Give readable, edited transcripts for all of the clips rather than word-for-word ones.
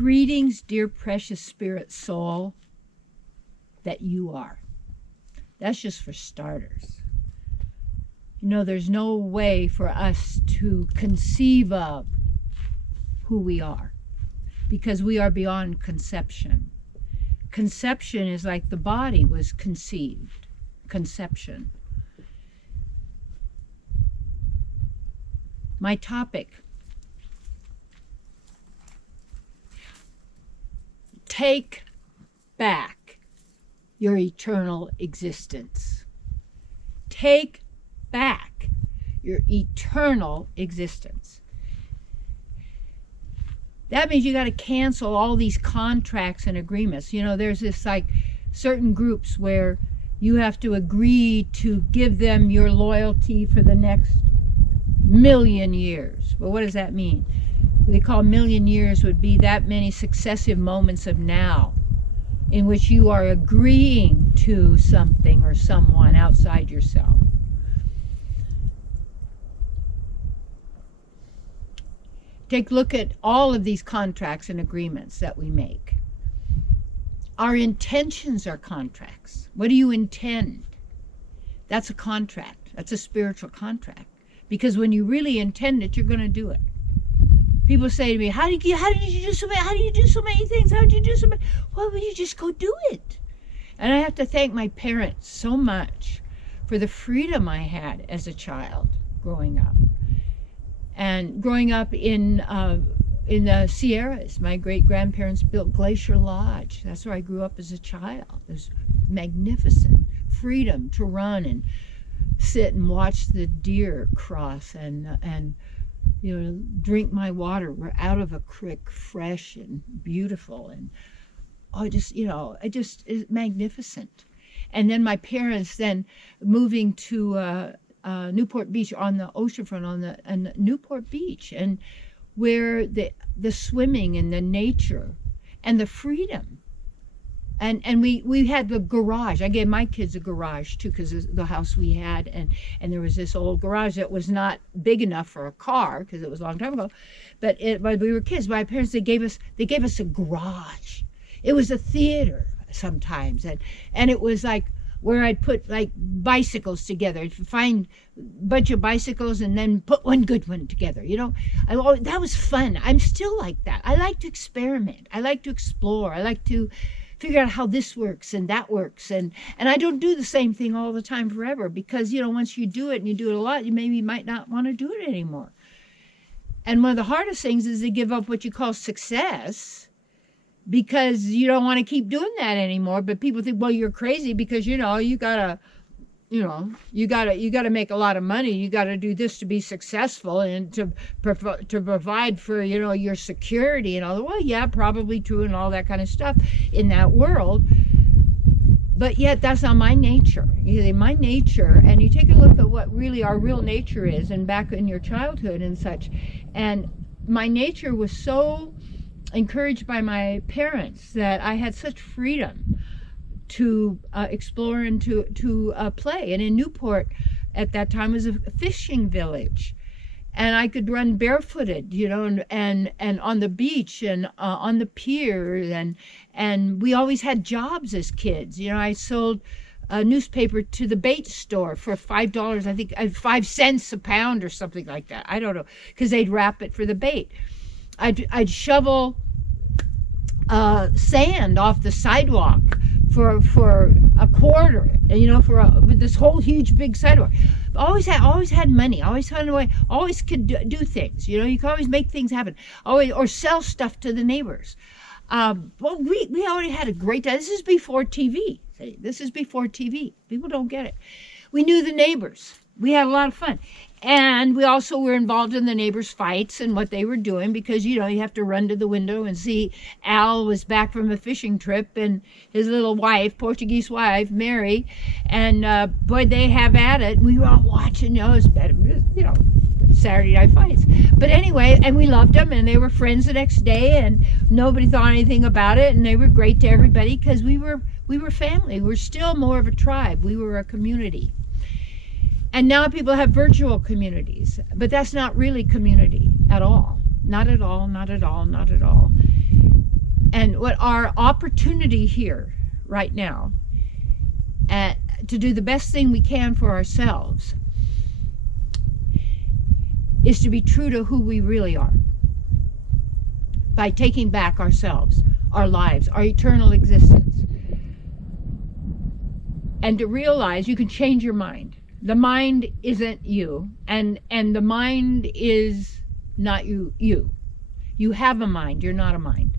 Greetings, dear precious spirit soul that you are. That's just for starters. You know, there's no way for us to conceive of who we are, because we are beyond conception. Conception is like the body was conceived. Conception. My topic: take back your eternal existence. Take back your eternal existence. That means you got to cancel all these contracts and agreements. You know, there's this like certain groups where you have to agree to give them your loyalty for the next 1,000,000 years. Well, what does that mean? What they call 1,000,000 years would be that many successive moments of now in which you are agreeing to something or someone outside yourself. Take a look at all of these contracts and agreements that we make. Our intentions are contracts. What do you intend? That's a contract. That's a spiritual contract. Because when you really intend it, you're going to do it. People say to me, how did you do so many? How do you do so many things? How did you do so many? Well, you just go do it. And I have to thank my parents so much for the freedom I had as a child growing up. And growing up in the Sierras, my great-grandparents built Glacier Lodge. That's where I grew up as a child. It was magnificent. Freedom to run and sit and watch the deer cross and you know, drink my water. We're out of a creek, fresh and beautiful, and it's magnificent. And then my parents then moving to Newport Beach, on the oceanfront, on Newport Beach, and where the swimming and the nature and the freedom. And we had the garage. I gave my kids a garage too, because the house we had, and there was this old garage that was not big enough for a car because it was a long time ago. But we were kids. My parents, they gave us a garage. It was a theater sometimes, and it was like where I'd put like bicycles together. I'd find a bunch of bicycles and then put one good one together. You know, that was fun. I'm still like that. I like to experiment. I like to explore. I like to figure out how this works and that works. And I don't do the same thing all the time forever, because, you know, once you do it and you do it a lot, you maybe might not want to do it anymore. And one of the hardest things is to give up what you call success, because you don't want to keep doing that anymore. But people think, well, you're crazy because, you know, you gotta make a lot of money. You gotta do this to be successful and to provide for, you know, your security and all. Well, yeah, probably true and all that kind of stuff in that world. But yet that's not my nature. My nature, and you take a look at what really our real nature is, and back in your childhood and such. And my nature was so encouraged by my parents that I had such freedom to explore and to play. And in Newport at that time was a fishing village, and I could run barefooted, you know, and on the beach and on the pier, and we always had jobs as kids. You know, I sold a newspaper to the bait store for $5, I think 5 cents a pound or something like that. I don't know, because they'd wrap it for the bait. I'd shovel sand off the sidewalk for a quarter, you know, with this whole huge big sidewalk. Always had money. Always found a way. Always could do things. You know, you could always make things happen. Always, or sell stuff to the neighbors. Well, we already had a great time. This is before TV. This is before TV. People don't get it. We knew the neighbors. We had a lot of fun. And we also were involved in the neighbors' fights and what they were doing, because, you know, you have to run to the window and see Al was back from a fishing trip and his little wife, Portuguese wife, Mary, and boy, they have at it. We were all watching, you know, it was better, you know, Saturday night fights. But anyway, and we loved them, and they were friends the next day, and nobody thought anything about it, and they were great to everybody, because we were family. We're still more of a tribe. We were a community. And now people have virtual communities, but that's not really community at all. Not at all, not at all, not at all. And what our opportunity here right now to do the best thing we can for ourselves is to be true to who we really are by taking back ourselves, our lives, our eternal existence. And to realize you can change your mind. The mind isn't you, and the mind is not you. You have a mind, you're not a mind.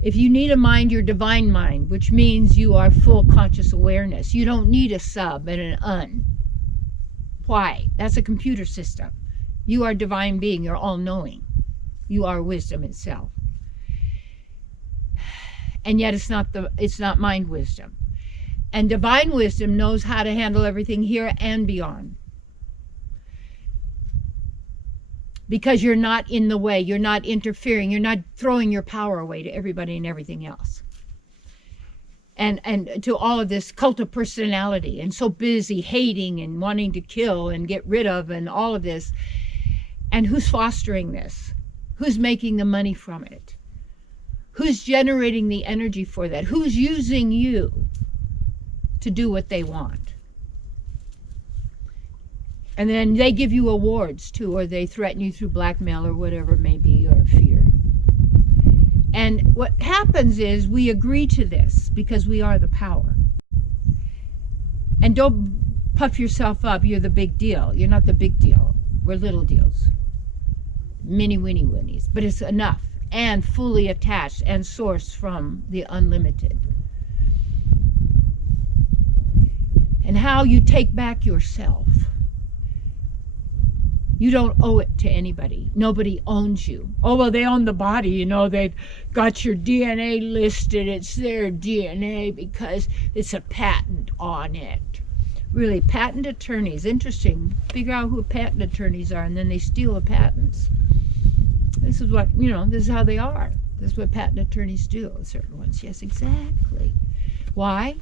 If you need a mind, you're divine mind, which means you are full conscious awareness. You don't need a sub and an un. Why? That's a computer system. You are divine being, you're all-knowing. You are wisdom itself. And yet it's not mind wisdom. And divine wisdom knows how to handle everything here and beyond. Because you're not in the way, you're not interfering, you're not throwing your power away to everybody and everything else. And to all of this cult of personality, and so busy hating and wanting to kill and get rid of and all of this. And who's fostering this? Who's making the money from it? Who's generating the energy for that? Who's using you to do what they want? And then they give you awards too, or they threaten you through blackmail or whatever it may be, or fear. And what happens is we agree to this because we are the power. And don't puff yourself up, you're the big deal. You're not the big deal. We're little deals. Mini winnie winnies. But it's enough and fully attached and sourced from the unlimited. And how you take back yourself. You don't owe it to anybody. Nobody owns you. Oh, well, they own the body. You know, they've got your DNA listed. It's their DNA because it's a patent on it. Really, patent attorneys, interesting. Figure out who patent attorneys are, and then they steal the patents. This is what, this is how they are. This is what patent attorneys do, certain ones. Yes, exactly. Why?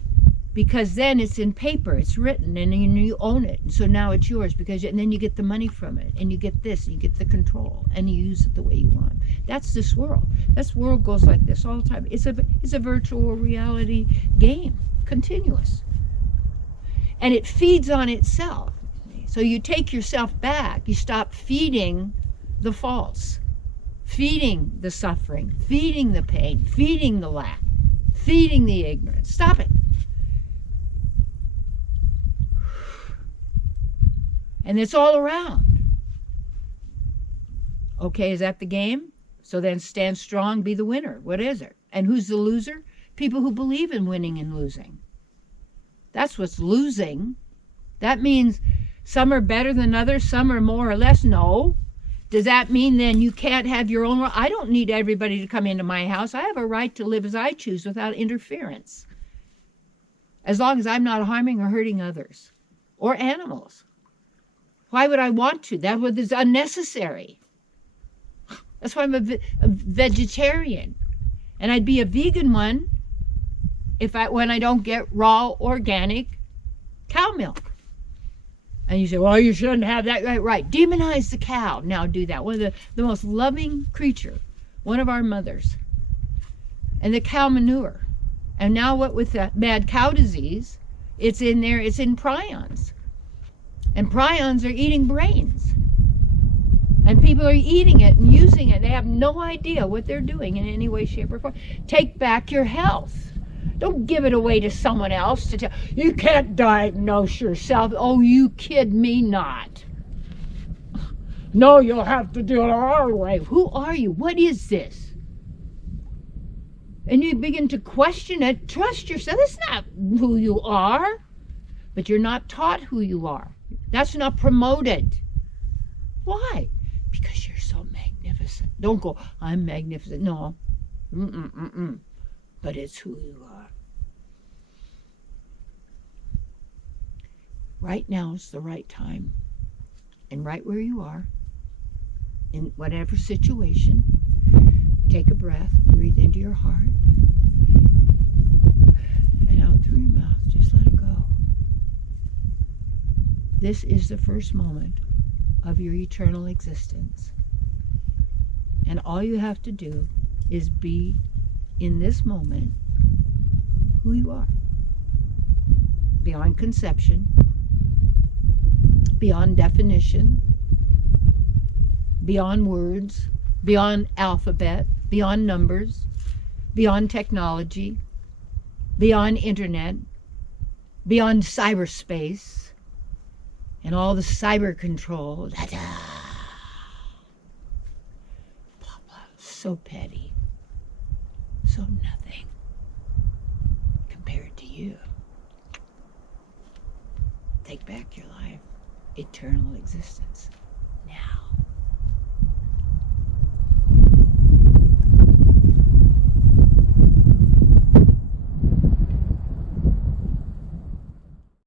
Because then it's in paper, it's written, and you own it. And so now it's yours, and then you get the money from it, and you get this, and you get the control, and you use it the way you want. That's this world. This world goes like this all the time. It's a virtual reality game, continuous. And it feeds on itself. So you take yourself back. You stop feeding the false, feeding the suffering, feeding the pain, feeding the lack, feeding the ignorance. Stop it. And it's all around. Okay, is that the game? So then stand strong, be the winner. What is it? And who's the loser? People who believe in winning and losing. That's what's losing. That means some are better than others, some are more or less. No. Does that mean then you can't have your own? I don't need everybody to come into my house. I have a right to live as I choose without interference. As long as I'm not harming or hurting others or animals. Why would I want to? That is unnecessary. That's why I'm a vegetarian. And I'd be a vegan one when I don't get raw organic cow milk. And you say, well, you shouldn't have that. Right. Demonize the cow. Now do that. One of the most loving creature. One of our mothers. And the cow manure. And now what with the mad cow disease, it's in there, it's in prions. And prions are eating brains. And people are eating it and using it. They have no idea what they're doing in any way, shape, or form. Take back your health. Don't give it away to someone else to tell. You can't diagnose yourself. Oh, you kid me not. No, you'll have to do it our way. Who are you? What is this? And you begin to question it. Trust yourself. That's not who you are. But you're not taught who you are. That's not promoted. Why? Because you're so magnificent. Don't go, I'm magnificent. No. But it's who you are. Right now is the right time. And right where you are, in whatever situation, take a breath, breathe into your heart, and out through your mouth. Just let it go. This is the first moment of your eternal existence. And all you have to do is be in this moment who you are. Beyond conception, beyond definition, beyond words, beyond alphabet, beyond numbers, beyond technology, beyond internet, beyond cyberspace, and all the cyber control. So petty, so nothing compared to you. Take back your life, eternal existence, now.